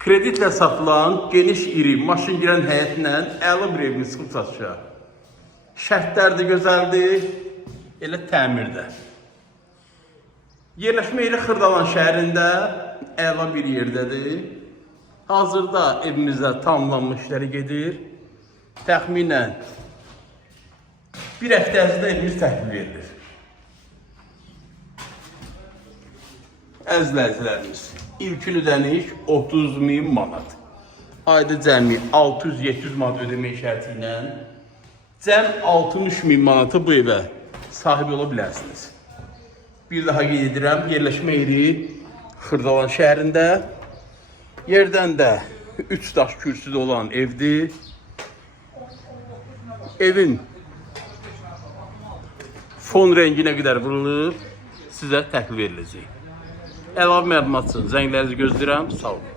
Kreditle satılan geniş iri maşın girən həyətlə əla bir evini çıxıb satışa. Şərtlər də gözəldir, elə təmirdə. Yerləşmə yeri Xırdalan şəhərində əla bir yerdədir. Hazırda evimizdə tamamlanma işləri gedir. Təxminən bir həftə ərzində evimiz təhvil verilir. Əziz izləyicilərimiz, ilkin ödəniş 30.000 manat. Ayda cəmi 600-700 manat ödəmək şərti ilə cəm 60.000 manatı bu evə sahib ola bilərsiniz. Bir daha qeyd edirəm, yerləşmə yeri Xırdalan şəhərində. Yerdən də 3 daş kürsüdə olan evdir. Evin fon rənginə qədər vurulub, sizə təhvil veriləcək. Əlavə məlumat üçün zənglərinizi gözləyirəm. Sağ olun.